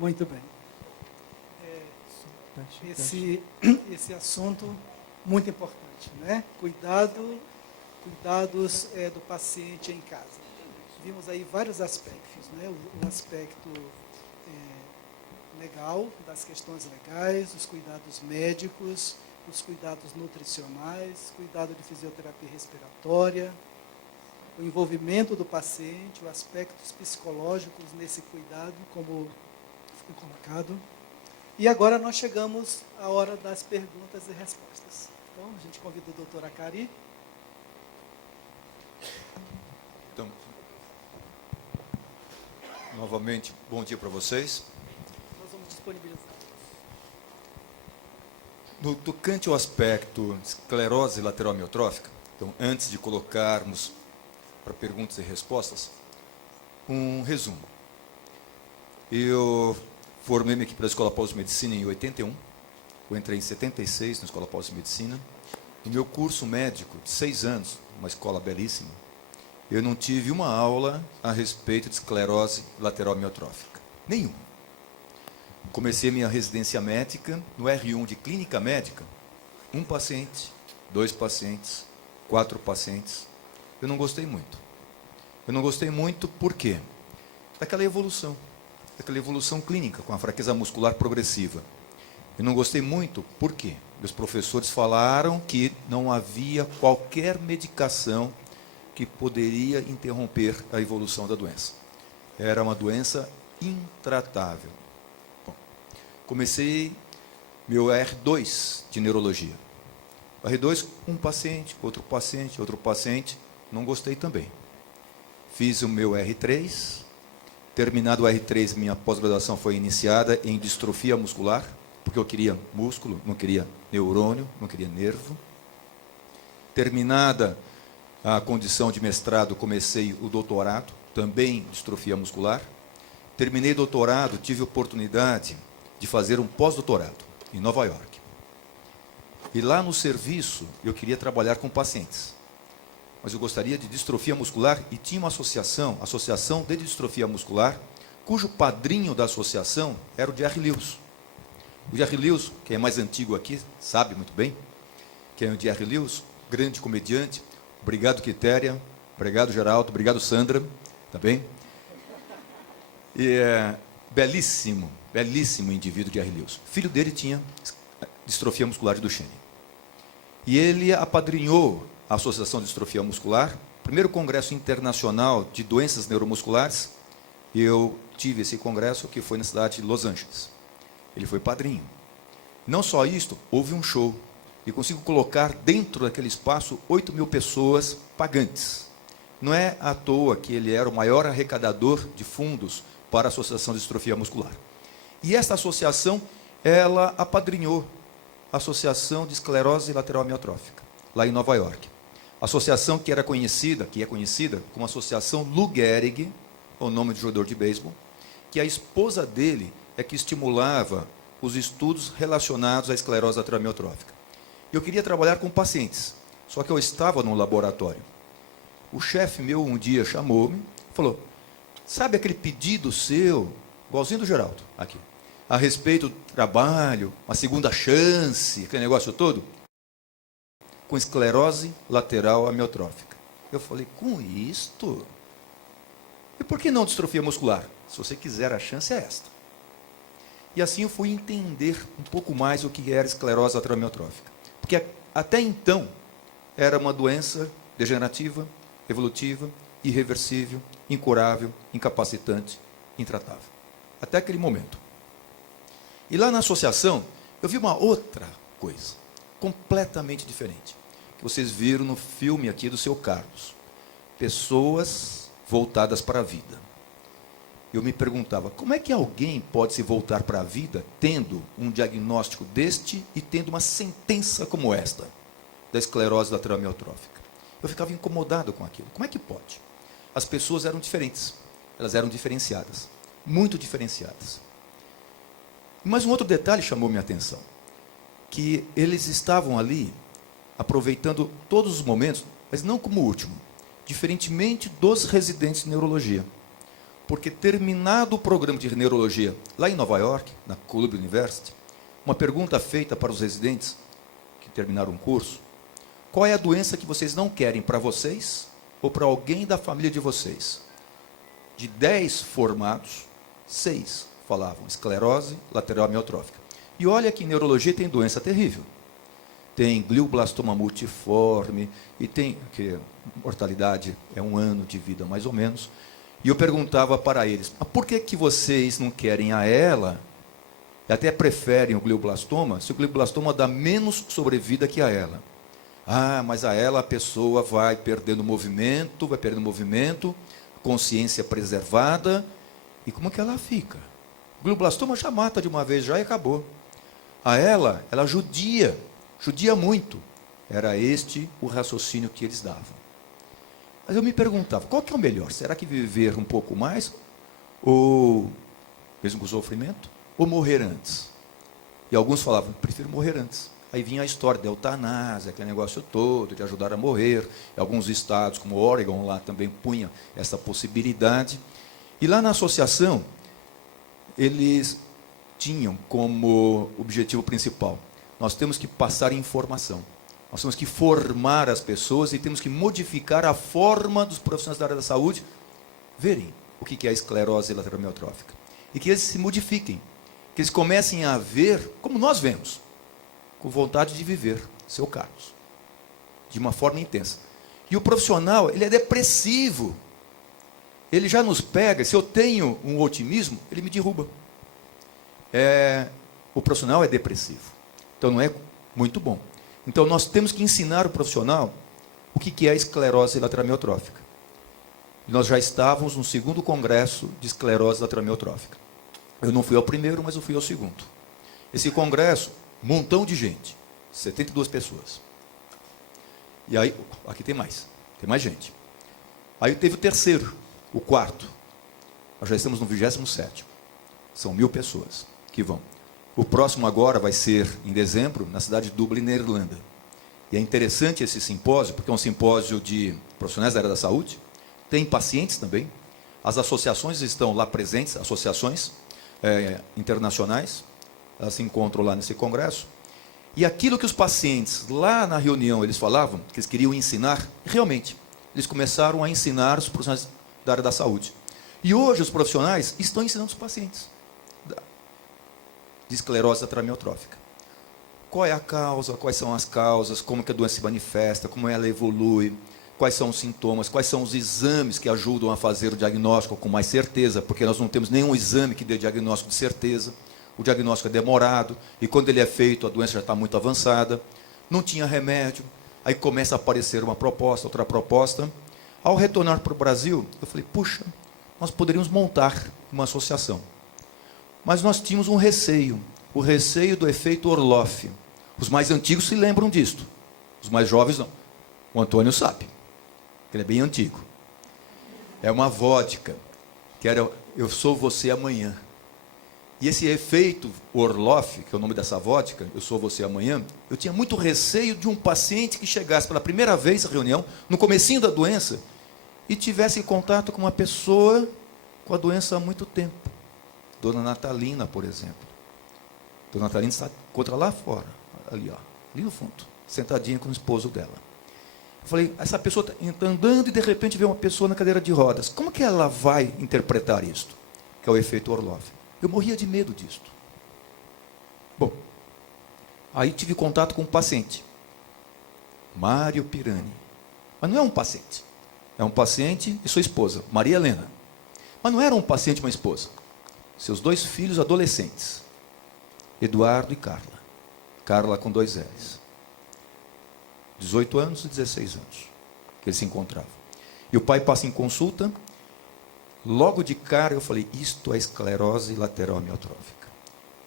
Muito bem. Esse assunto muito importante, né? Cuidados do paciente em casa. Vimos aí vários aspectos, né? O aspecto legal, das questões legais, os cuidados médicos, os cuidados nutricionais, cuidado de fisioterapia respiratória, o envolvimento do paciente, os aspectos psicológicos nesse cuidado, como foi colocado. E agora nós chegamos à hora das perguntas e respostas. Então, a gente convida o doutor Acari. Então, novamente, bom dia para vocês. Nós vamos disponibilizar. No tocante ao aspecto de esclerose lateral amiotrófica, então, antes de colocarmos para perguntas e respostas, um resumo. Eu formei-me aqui pela Escola Paulista de Medicina em 81, eu entrei em 76 na Escola Paulista de Medicina. No meu curso médico de 6 anos, uma escola belíssima, eu não tive uma aula a respeito de esclerose lateral amiotrófica. Nenhuma. Comecei minha residência médica no R1 de clínica médica, 1 paciente, 2 pacientes, 4 pacientes. Eu não gostei muito. Eu não gostei muito por quê? Daquela evolução clínica, com a fraqueza muscular progressiva. Eu não gostei muito por quê? Meus professores falaram que não havia qualquer medicação que poderia interromper a evolução da doença. Era uma doença intratável. Bom, comecei meu R2 de neurologia. R2, um paciente, outro paciente, não gostei também. Fiz o meu R3, terminado o R3, minha pós-graduação foi iniciada em distrofia muscular, porque eu queria músculo, não queria neurônio, não queria nervo. Terminada a condição de mestrado, comecei o doutorado, também distrofia muscular. Terminei doutorado, tive oportunidade de fazer um pós-doutorado em Nova York. E lá no serviço, eu queria trabalhar com pacientes. Mas eu gostaria de distrofia muscular e tinha uma associação de distrofia muscular, cujo padrinho da associação era o Jerry Lewis. O Jerry Lewis, que é mais antigo aqui, sabe muito bem, que é o Jerry Lewis, grande comediante. Obrigado, Quitéria. Obrigado, Geraldo. Obrigado, Sandra. Tá bem? E belíssimo indivíduo, Jerry Lewis. O filho dele tinha distrofia muscular de Duchenne. E ele apadrinhou a Associação de Distrofia Muscular, primeiro congresso internacional de doenças neuromusculares. Eu tive esse congresso que foi na cidade de Los Angeles. Ele foi padrinho. Não só isto, houve um show. E consigo colocar dentro daquele espaço 8.000 pessoas pagantes. Não é à toa que ele era o maior arrecadador de fundos para a Associação de Distrofia Muscular. E esta associação, ela apadrinhou a Associação de Esclerose Lateral Amiotrófica, lá em Nova York. Associação que é conhecida como Associação Lou Gehrig, o nome de jogador de beisebol, que a esposa dele é que estimulava os estudos relacionados à esclerose lateral amiotrófica. Eu queria trabalhar com pacientes, só que eu estava no laboratório. O chefe meu um dia chamou-me e falou, sabe aquele pedido seu, igualzinho do Geraldo, aqui, a respeito do trabalho, uma segunda chance, aquele negócio todo? Com esclerose lateral amiotrófica. Eu falei, com isto? E por que não distrofia muscular? Se você quiser, a chance é esta. E assim eu fui entender um pouco mais o que era esclerose lateral amiotrófica. Porque até então era uma doença degenerativa, evolutiva, irreversível, incurável, incapacitante, intratável. Até aquele momento. E lá na associação, eu vi uma outra coisa, completamente diferente, que vocês viram no filme aqui do seu Carlos. Pessoas voltadas para a vida. Eu me perguntava, como é que alguém pode se voltar para a vida tendo um diagnóstico deste e tendo uma sentença como esta, da esclerose lateral amiotrófica? Eu ficava incomodado com aquilo. Como é que pode? As pessoas eram diferentes, elas eram diferenciadas, muito diferenciadas. Mas um outro detalhe chamou minha atenção, que eles estavam ali aproveitando todos os momentos, mas não como último, diferentemente dos residentes de neurologia. porque terminado o programa de neurologia lá em Nova York, na Columbia University, uma pergunta feita para os residentes que terminaram o curso: qual é a doença que vocês não querem para vocês ou para alguém da família de vocês? De 10 formados, 6 falavam esclerose lateral amiotrófica. E olha que em neurologia tem doença terrível. Tem glioblastoma multiforme, e tem, que mortalidade é 1 ano de vida mais ou menos. E eu perguntava para eles: mas por que vocês não querem a ela, e até preferem o glioblastoma, se o glioblastoma dá menos sobrevida que a ela? Ah, mas a ela a pessoa vai perdendo movimento, consciência preservada, e como que ela fica? O glioblastoma já mata de uma vez, já e acabou. A ela judia muito. Era este o raciocínio que eles davam. Mas eu me perguntava, qual que é o melhor? Será que viver um pouco mais, ou mesmo com sofrimento, ou morrer antes? E alguns falavam, prefiro morrer antes. Aí vinha a história da eutanásia, aquele negócio todo, de ajudar a morrer. Em alguns estados, como Oregon, lá também punha essa possibilidade. E lá na associação, eles tinham como objetivo principal: nós temos que passar informação, nós temos que formar as pessoas e temos que modificar a forma dos profissionais da área da saúde verem o que é a esclerose lateral amiotrófica. E que eles se modifiquem, que eles comecem a ver como nós vemos, com vontade de viver, seu Carlos, de uma forma intensa. E o profissional, ele é depressivo. Ele já nos pega, se eu tenho um otimismo, ele me derruba. O profissional é depressivo. Então não é muito bom. Então nós temos que ensinar o profissional o que é a esclerose lateral amiotrófica. Nós já estávamos no 2º congresso de esclerose lateral amiotrófica. Eu não fui ao primeiro, mas eu fui ao 2º. Esse congresso, um montão de gente, 72 pessoas. E aí, aqui tem mais gente. Aí teve o 3º, o 4º. Nós já estamos no 27º. São 1000 pessoas que vão. O próximo agora vai ser em dezembro, na cidade de Dublin, na Irlanda. E é interessante esse simpósio, porque é um simpósio de profissionais da área da saúde, tem pacientes também, as associações estão lá presentes, associações internacionais, elas se encontram lá nesse congresso, e aquilo que os pacientes lá na reunião eles falavam, que eles queriam ensinar, realmente, eles começaram a ensinar os profissionais da área da saúde. E hoje os profissionais estão ensinando os pacientes de esclerose lateral amiotrófica. Qual é a causa, quais são as causas, como que a doença se manifesta, como ela evolui, quais são os sintomas, quais são os exames que ajudam a fazer o diagnóstico com mais certeza, porque nós não temos nenhum exame que dê diagnóstico de certeza. O diagnóstico é demorado, e quando ele é feito, a doença já está muito avançada. Não tinha remédio, aí começa a aparecer uma proposta, outra proposta. Ao retornar para o Brasil, eu falei, puxa, nós poderíamos montar uma associação. Mas nós tínhamos um receio, o receio do efeito Orloff. Os mais antigos se lembram disto, os mais jovens não. O Antônio sabe, ele é bem antigo. É uma vodka, que era Eu Sou Você Amanhã. E esse efeito Orloff, que é o nome dessa vodka, Eu Sou Você Amanhã, eu tinha muito receio de um paciente que chegasse pela primeira vez à reunião, no comecinho da doença, e tivesse contato com uma pessoa com a doença há muito tempo. Dona Natalina, por exemplo. Dona Natalina está contra lá fora, ali no fundo, sentadinha com o esposo dela. Eu falei, essa pessoa está andando e de repente vê uma pessoa na cadeira de rodas. Como que ela vai interpretar isto? Que é o efeito Orloff. Eu morria de medo disto. Bom, aí tive contato com um paciente, Mário Pirani. Mas não é um paciente. É um paciente e sua esposa, Maria Helena. Mas não era um paciente e uma esposa. Seus 2 filhos adolescentes, Eduardo e Carla. Carla com 2 L's. 18 anos e 16 anos, que eles se encontravam. E o pai passa em consulta. Logo de cara eu falei, isto é esclerose lateral amiotrófica.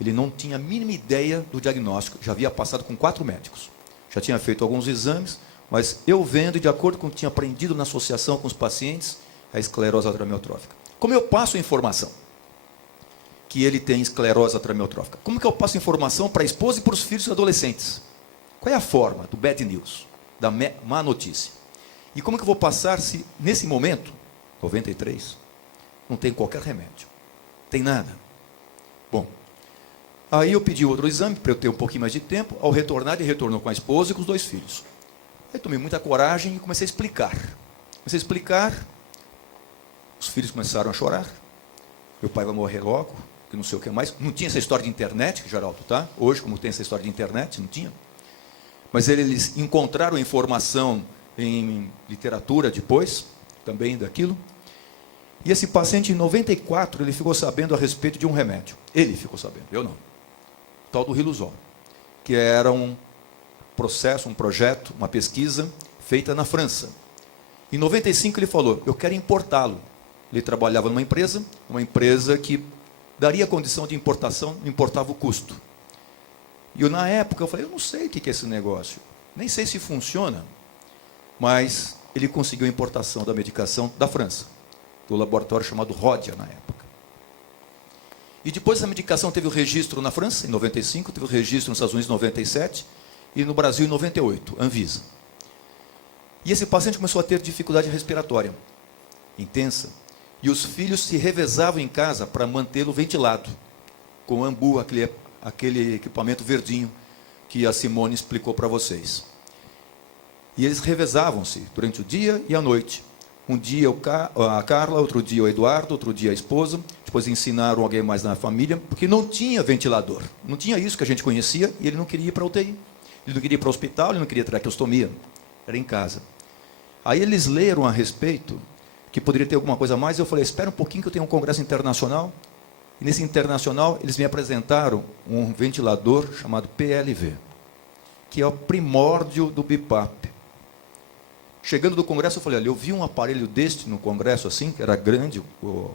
Ele não tinha a mínima ideia do diagnóstico, já havia passado com 4 médicos. Já tinha feito alguns exames, mas eu vendo, e de acordo com o que tinha aprendido na associação com os pacientes, a esclerose lateral amiotrófica. Como eu passo a informação que ele tem esclerose lateral amiotrófica? Como que eu passo informação para a esposa e para os filhos adolescentes? Qual é a forma do bad news, da má notícia? E como que eu vou passar se, nesse momento, 93, Não tem qualquer remédio. Tem nada. Bom, aí eu pedi outro exame para eu ter um pouquinho mais de tempo. Ao retornar, ele retornou com a esposa e com os 2 filhos. Aí tomei muita coragem e comecei a explicar. Os filhos começaram a chorar. Meu pai vai morrer logo, que não sei o que mais. Não tinha essa história de internet, Geraldo, tá? Hoje, como tem essa história de internet, não tinha. Mas eles encontraram informação em literatura depois, também daquilo. E esse paciente, em 94, ele ficou sabendo a respeito de um remédio. Ele ficou sabendo, eu não. O tal do Riluzol, que era um processo, um projeto, uma pesquisa feita na França. Em 95 ele falou, eu quero importá-lo. Ele trabalhava numa empresa que daria condição de importação, não importava o custo. E eu, na época, eu falei, eu não sei o que é esse negócio, nem sei se funciona, mas ele conseguiu a importação da medicação da França, do laboratório chamado Rodia, na época. E depois essa medicação teve o registro na França, em 95, teve o registro nos Estados Unidos, em 97, e no Brasil, em 98, Anvisa. E esse paciente começou a ter dificuldade respiratória intensa, e os filhos se revezavam em casa para mantê-lo ventilado, com o Ambu, aquele equipamento verdinho que a Simone explicou para vocês. E eles revezavam-se durante o dia e a noite. Um dia a Carla, outro dia o Eduardo, outro dia a esposa. Depois ensinaram alguém mais na família, porque não tinha ventilador. Não tinha isso que a gente conhecia e ele não queria ir para a UTI. Ele não queria ir para o hospital, ele não queria traqueostomia. Era em casa. Aí eles leram a respeito, que poderia ter alguma coisa a mais. Eu falei, espera um pouquinho que eu tenho um congresso internacional. E nesse internacional, eles me apresentaram um ventilador chamado PLV, que é o primórdio do BiPAP. Chegando do congresso, eu falei, olha, eu vi um aparelho deste no congresso, assim, que era grande, o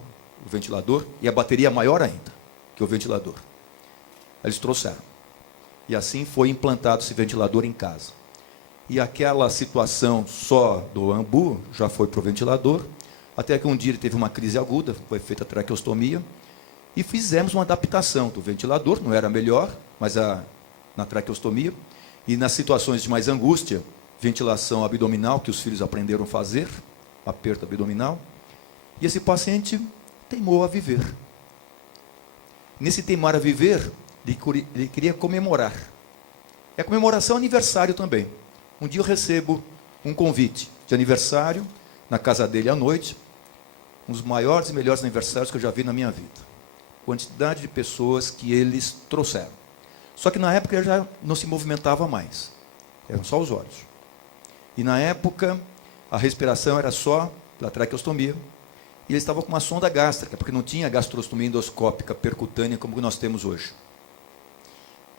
ventilador, e a bateria maior ainda que o ventilador. Eles trouxeram. E assim foi implantado esse ventilador em casa. E aquela situação só do Ambu já foi para o ventilador, até que um dia ele teve uma crise aguda, foi feita a traqueostomia, e fizemos uma adaptação do ventilador, não era melhor, mas na traqueostomia, e nas situações de mais angústia, ventilação abdominal, que os filhos aprenderam a fazer, aperto abdominal, e esse paciente teimou a viver. Nesse teimar a viver, ele queria comemorar. É comemoração aniversário também. Um dia eu recebo um convite de aniversário, na casa dele à noite, um dos maiores e melhores aniversários que eu já vi na minha vida. Quantidade de pessoas que eles trouxeram. Só que na época ele já não se movimentava mais. Eram só os olhos. E na época, a respiração era só pela traqueostomia. E ele estava com uma sonda gástrica, porque não tinha gastrostomia endoscópica percutânea como nós temos hoje.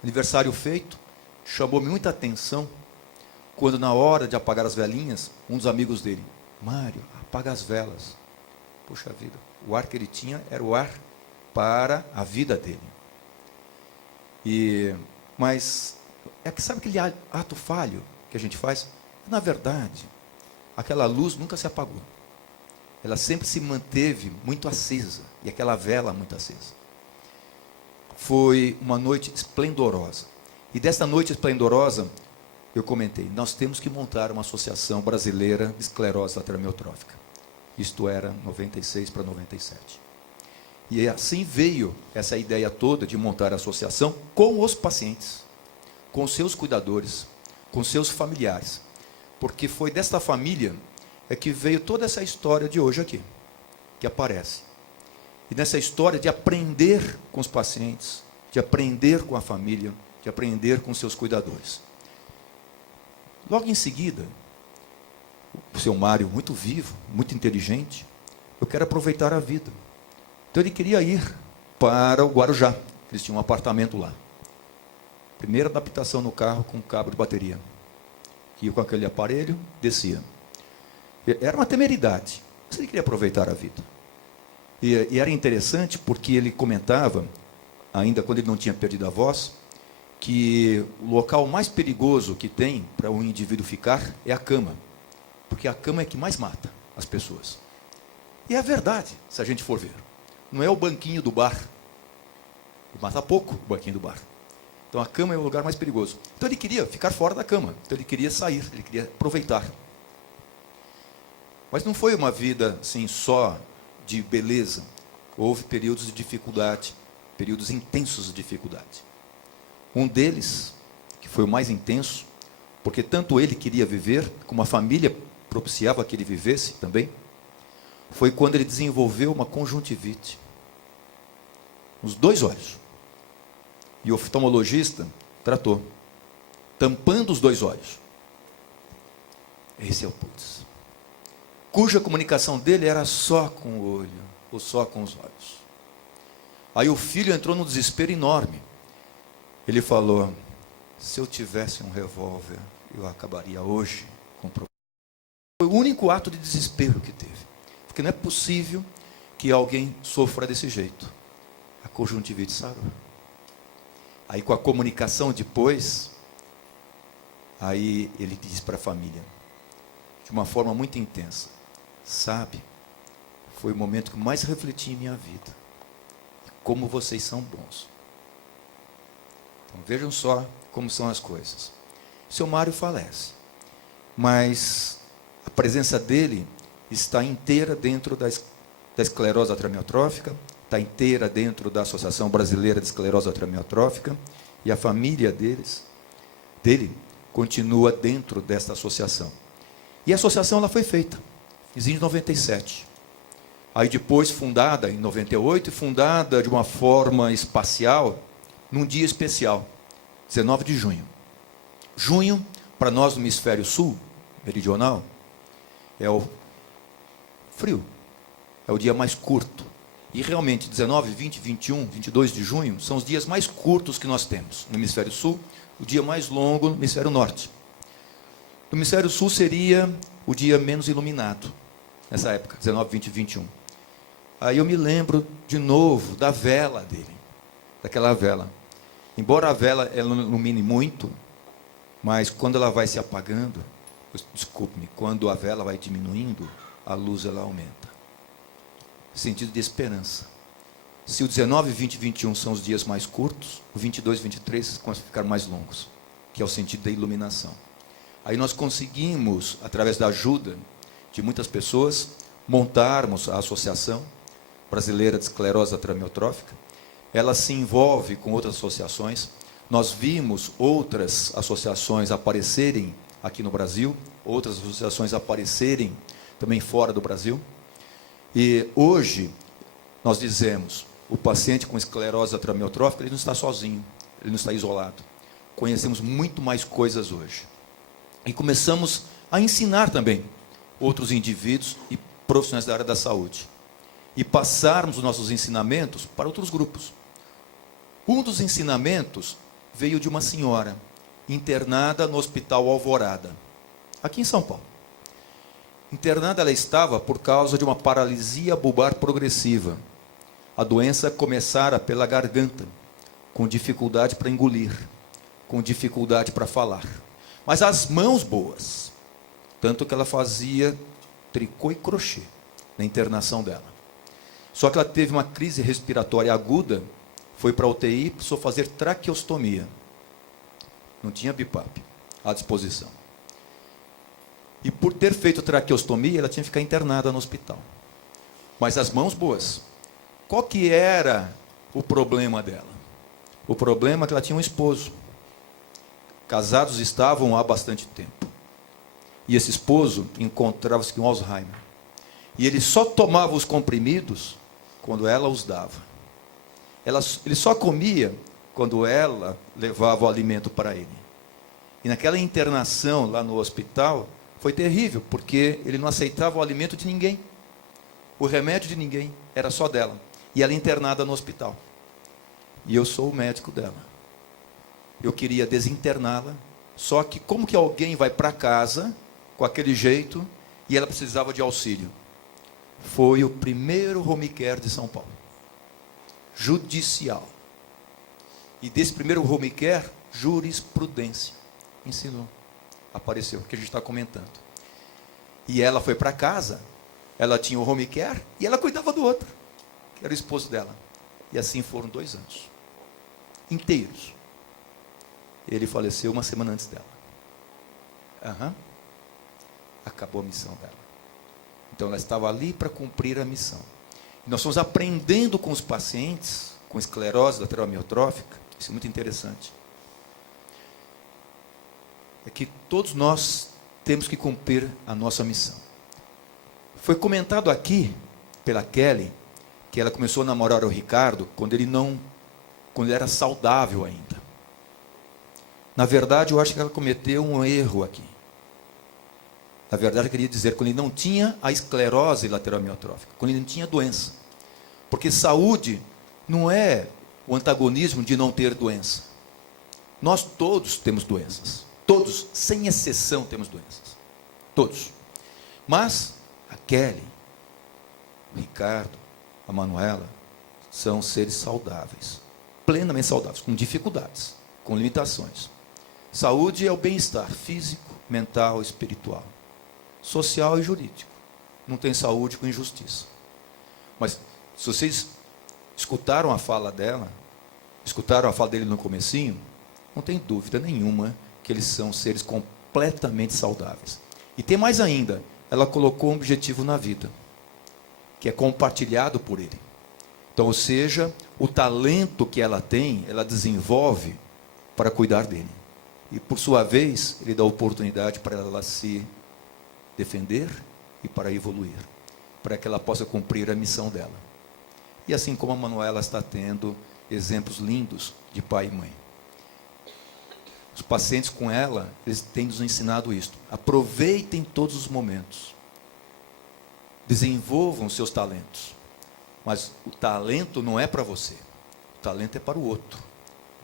Aniversário feito, chamou muita atenção quando, na hora de apagar as velinhas, um dos amigos dele, Mário, apaga as velas. Puxa vida, o ar que ele tinha era o ar para a vida dele. Mas, sabe aquele ato falho que a gente faz? Na verdade, aquela luz nunca se apagou. Ela sempre se manteve muito acesa, e aquela vela muito acesa. Foi uma noite esplendorosa. E dessa noite esplendorosa, eu comentei, nós temos que montar uma associação brasileira de esclerose lateral amiotrófica. Isto era 96 para 97. E assim veio essa ideia toda de montar a associação com os pacientes, com seus cuidadores, com seus familiares. Porque foi desta família que veio toda essa história de hoje aqui, que aparece. E nessa história de aprender com os pacientes, de aprender com a família, de aprender com seus cuidadores. Logo em seguida, o seu Mário, muito vivo, muito inteligente, eu quero aproveitar a vida. Então ele queria ir para o Guarujá, eles tinham um apartamento lá. Primeira adaptação no carro com cabo de bateria. Ia com aquele aparelho, descia. Era uma temeridade, mas ele queria aproveitar a vida. E era interessante porque ele comentava, ainda quando ele não tinha perdido a voz, que o local mais perigoso que tem para um indivíduo ficar é a cama. Porque a cama é que mais mata as pessoas. E é verdade, se a gente for ver. Não é o banquinho do bar. Mata pouco o banquinho do bar. Então a cama é o lugar mais perigoso. Então ele queria ficar fora da cama. Então ele queria sair, ele queria aproveitar. Mas não foi uma vida assim só de beleza, houve períodos de dificuldade, períodos intensos de dificuldade. Um deles, que foi o mais intenso, porque tanto ele queria viver, como a família propiciava que ele vivesse também, foi quando ele desenvolveu uma conjuntivite nos 2 olhos. E o oftalmologista tratou, tampando os 2 olhos. Esse é o putz. Cuja comunicação dele era só com o olho, ou só com os olhos. Aí o filho entrou num desespero enorme. Ele falou, se eu tivesse um revólver, eu acabaria hoje com o problema. Foi o único ato de desespero que teve. Porque não é possível que alguém sofra desse jeito. A conjuntivite sarou. Aí com a comunicação depois, aí ele disse para a família, de uma forma muito intensa, sabe, foi o momento que mais refleti em minha vida. Como vocês são bons. Então vejam só como são as coisas. O seu Mário falece, mas a presença dele está inteira dentro da esclerose atramiotrófica, está inteira dentro da Associação Brasileira de Esclerose Atramiotrófica, e a família dele continua dentro desta associação. E a associação ela foi feita, em 97. Aí depois fundada em 98, e fundada de uma forma espacial, num dia especial, 19 de junho. Junho, para nós no hemisfério sul, meridional, é o frio, é o dia mais curto. E realmente, 19, 20, 21, 22 de junho, são os dias mais curtos que nós temos. No hemisfério sul, o dia mais longo no hemisfério norte. No hemisfério sul seria o dia menos iluminado, nessa época, 19, 20 e 21. Aí eu me lembro, de novo, da vela dele, daquela vela. Embora a vela ela não ilumine muito, mas quando ela vai se apagando, desculpe-me, quando a vela vai diminuindo, a luz ela aumenta. Sentido de esperança. Se o 19, 20 e 21 são os dias mais curtos, o 22 e 23 começam a ficar mais longos, que é o sentido da iluminação. Aí nós conseguimos, através da ajuda de muitas pessoas, montarmos a Associação Brasileira de Esclerose Atramiotrófica. Ela se envolve com outras associações. Nós vimos outras associações aparecerem aqui no Brasil, outras associações aparecerem também fora do Brasil. E hoje, nós dizemos, o paciente com esclerose atramiotrófica, ele não está sozinho, ele não está isolado. Conhecemos muito mais coisas hoje. E começamos a ensinar também outros indivíduos e profissionais da área da saúde. E passarmos os nossos ensinamentos para outros grupos. Um dos ensinamentos veio de uma senhora, internada no Hospital Alvorada, aqui em São Paulo. Internada ela estava por causa de uma paralisia bulbar progressiva. A doença começara pela garganta, com dificuldade para engolir, com dificuldade para falar. Mas as mãos boas, tanto que ela fazia tricô e crochê na internação dela. Só que ela teve uma crise respiratória aguda, foi para a UTI, precisou fazer traqueostomia. Não tinha BiPAP à disposição. E por ter feito traqueostomia, ela tinha que ficar internada no hospital. Mas as mãos boas. Qual que era o problema dela? O problema é que ela tinha um esposo. Casados estavam há bastante tempo. E esse esposo encontrava-se com Alzheimer. E ele só tomava os comprimidos quando ela os dava. Ele só comia quando ela levava o alimento para ele. E naquela internação lá no hospital, foi terrível, porque ele não aceitava o alimento de ninguém. O remédio de ninguém, era só dela. E ela internada no hospital. E eu sou o médico dela. Eu queria desinterná-la, só que como que alguém vai para casa com aquele jeito e ela precisava de auxílio? Foi o primeiro home care de São Paulo. Judicial. E desse primeiro home care, jurisprudência. Ensinou. Apareceu, que a gente está comentando. E ela foi para casa, ela tinha o home care e ela cuidava do outro, que era o esposo dela. E assim foram 2 anos inteiros. Ele faleceu uma semana antes dela. Acabou a missão dela. Então ela estava ali para cumprir a missão. Nós estamos aprendendo com os pacientes com esclerose lateral amiotrófica, isso é muito interessante, é que todos nós temos que cumprir a nossa missão. Foi comentado aqui pela Kelly que ela começou a namorar o Ricardo quando ele era saudável ainda. Na verdade, eu acho que ela cometeu um erro aqui. Na verdade, eu queria dizer quando ele não tinha a esclerose lateral amiotrófica, quando ele não tinha doença. Porque saúde não é o antagonismo de não ter doença. Nós todos temos doenças. Todos, sem exceção, temos doenças. Todos. Mas a Kelly, o Ricardo, a Manuela, são seres saudáveis. Plenamente saudáveis, com dificuldades, com limitações. Saúde é o bem-estar físico, mental, espiritual, social e jurídico. Não tem saúde com injustiça. Mas, se vocês escutaram a fala dela, escutaram a fala dele no comecinho, não tem dúvida nenhuma que eles são seres completamente saudáveis. E tem mais ainda, ela colocou um objetivo na vida, que é compartilhado por ele. Então, ou seja, o talento que ela tem, ela desenvolve para cuidar dele. E, por sua vez, ele dá oportunidade para ela se defender e para evoluir, para que ela possa cumprir a missão dela. E assim como a Manuela está tendo exemplos lindos de pai e mãe. Os pacientes com ela, eles têm nos ensinado isto. Aproveitem todos os momentos. Desenvolvam seus talentos. Mas o talento não é para você. O talento é para o outro.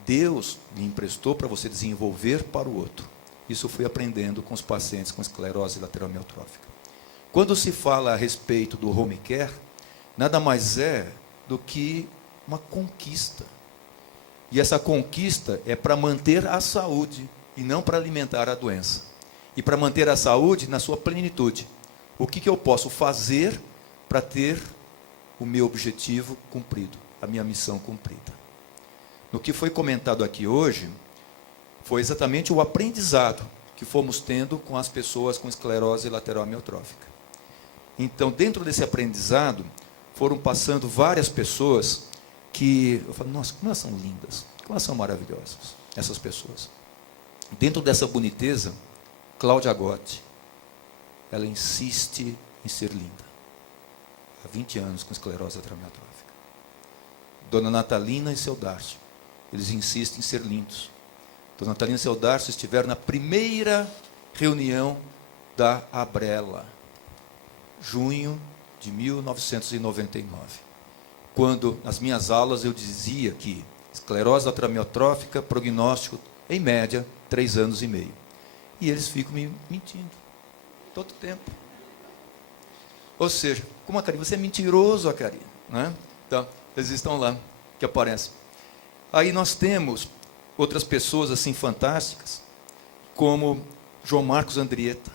Deus lhe emprestou para você desenvolver para o outro. Isso eu fui aprendendo com os pacientes com esclerose lateral amiotrófica. Quando se fala a respeito do home care, nada mais é do que uma conquista. E essa conquista é para manter a saúde e não para alimentar a doença. E para manter a saúde na sua plenitude. O que eu posso fazer para ter o meu objetivo cumprido, a minha missão cumprida? No que foi comentado aqui hoje, foi exatamente o aprendizado que fomos tendo com as pessoas com esclerose lateral amiotrófica. Então, dentro desse aprendizado, foram passando várias pessoas que eu falo, nossa, como elas são lindas, como elas são maravilhosas, essas pessoas. Dentro dessa boniteza, Cláudia Gotti, ela insiste em ser linda. Há 20 anos com esclerose lateral amiotrófica. Dona Natalina e seu Darcio, eles insistem em ser lindos. Dona Natalina e seu Darcio estiveram na primeira reunião da Abrela, junho de 1999. Quando, nas minhas aulas, eu dizia que esclerose lateral amiotrófica, prognóstico, em média, 3 anos e meio. E eles ficam me mentindo, todo tempo. Ou seja, como a Karina, você é mentiroso, a Karina, né? Então, eles estão lá, que aparecem. Aí nós temos outras pessoas assim fantásticas, como João Marcos Andrietta.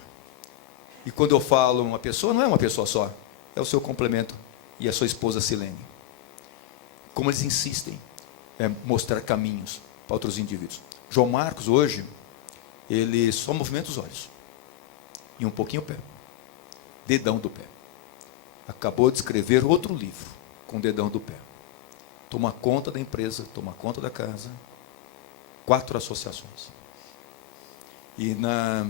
E quando eu falo uma pessoa, não é uma pessoa só, é o seu complemento e a sua esposa Silene. Como eles insistem em mostrar caminhos para outros indivíduos. João Marcos, hoje, ele só movimenta os olhos e um pouquinho o pé, dedão do pé. Acabou de escrever outro livro com o dedão do pé. Toma conta da empresa, toma conta da casa, 4 associações. E na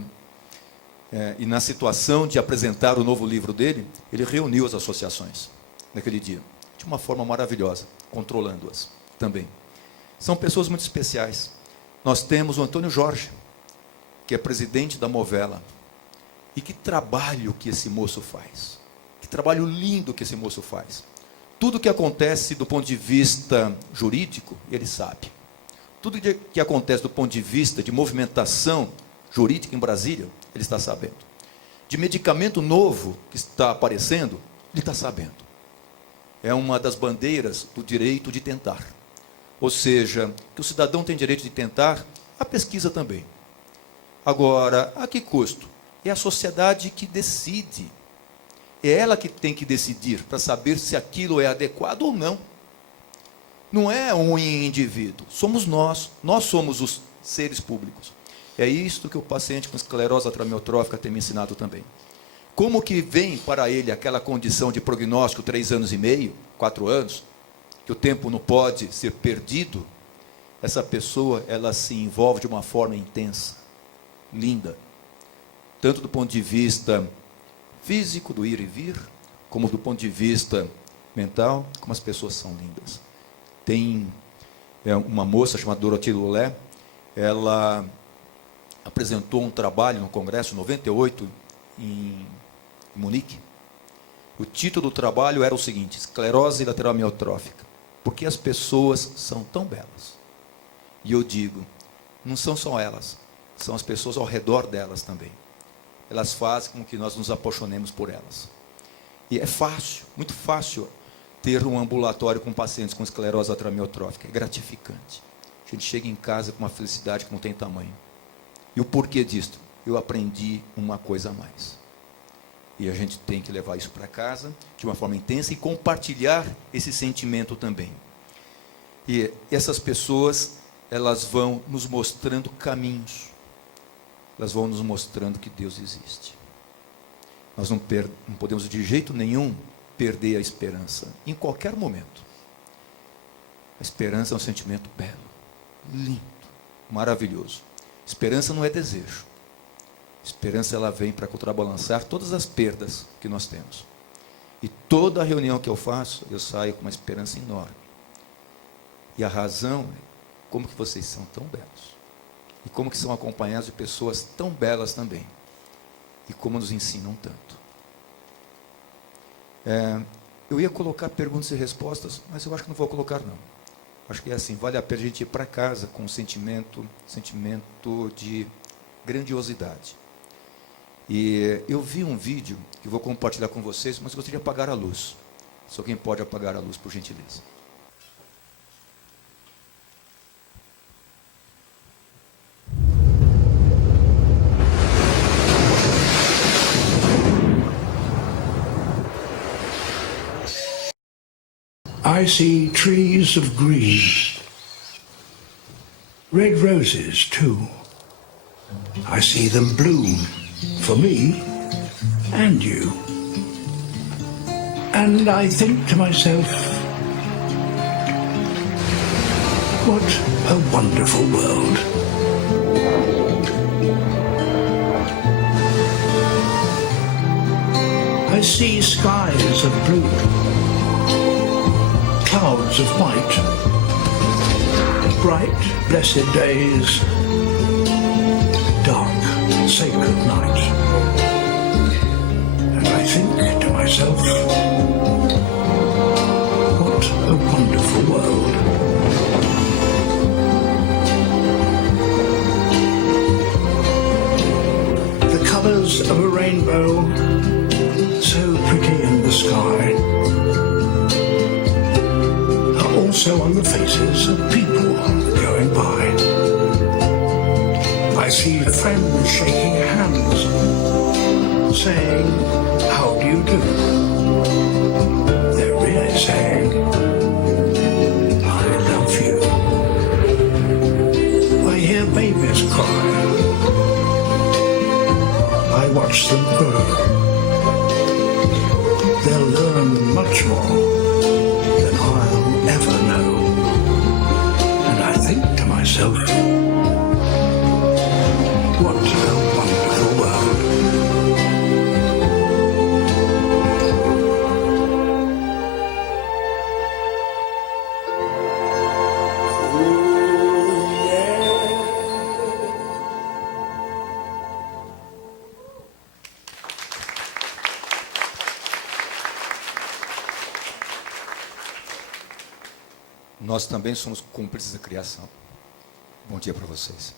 situação de apresentar o novo livro dele, ele reuniu as associações naquele dia, de uma forma maravilhosa, controlando-as também. São pessoas muito especiais. Nós temos o Antônio Jorge, que é presidente da Movela. E que trabalho que esse moço faz. Que trabalho lindo que esse moço faz. Tudo que acontece do ponto de vista jurídico, ele sabe. Tudo que acontece do ponto de vista de movimentação jurídica em Brasília, ele está sabendo. De medicamento novo que está aparecendo, ele está sabendo. É uma das bandeiras do direito de tentar. Ou seja, que o cidadão tem direito de tentar, a pesquisa também. Agora, a que custo? É a sociedade que decide. É ela que tem que decidir para saber se aquilo é adequado ou não. Não é um indivíduo, somos nós somos os seres públicos. É isto que o paciente com esclerose lateral amiotrófica tem me ensinado também. como que vem para ele aquela condição de prognóstico 3 anos e meio, 4 anos, que o tempo não pode ser perdido, essa pessoa, ela se envolve de uma forma intensa, linda, tanto do ponto de vista físico, do ir e vir, como do ponto de vista mental, como as pessoas são lindas. Tem uma moça chamada Dorothy Lulé, ela apresentou um trabalho no Congresso, em 98, em Munique. O título do trabalho era o seguinte: esclerose lateral amiotrófica. Por que as pessoas são tão belas? E eu digo, não são só elas, são as pessoas ao redor delas também. Elas fazem com que nós nos apaixonemos por elas. E é fácil, muito fácil, ter um ambulatório com pacientes com esclerose lateral amiotrófica. É gratificante. A gente chega em casa com uma felicidade que não tem tamanho. E o porquê disso? Eu aprendi uma coisa a mais. E a gente tem que levar isso para casa de uma forma intensa e compartilhar esse sentimento também. E essas pessoas, elas vão nos mostrando caminhos. Elas vão nos mostrando que Deus existe. Nós não podemos de jeito nenhum perder a esperança, em qualquer momento. A esperança é um sentimento belo, lindo, maravilhoso. Esperança não é desejo. Esperança, ela vem para contrabalançar todas as perdas que nós temos. E toda reunião que eu faço, eu saio com uma esperança enorme. E a razão é como que vocês são tão belos. E como que são acompanhados de pessoas tão belas também. E como nos ensinam tanto. Eu ia colocar perguntas e respostas, mas eu acho que não vou colocar, não. Acho que é assim, vale a pena a gente ir para casa com um sentimento de grandiosidade. E eu vi um vídeo que vou compartilhar com vocês, mas gostaria de apagar a luz. Só quem pode apagar a luz, por gentileza. I see trees of green, red roses too. I see them bloom for me and you. And I think to myself, what a wonderful world. I see skies of blue, clouds of white, bright, blessed days, dark, sacred night. And I think to myself, what a wonderful world. The colours of a rainbow, so pretty in the sky, also on the faces of people going by. I see friends shaking hands, saying, how do you do? They're really saying, I love you. I hear babies cry. I watch them grow. They'll learn much more than I'll ever know. And I think to myself, what a wonderful world. Nós também somos cúmplices da criação. Bom dia para vocês.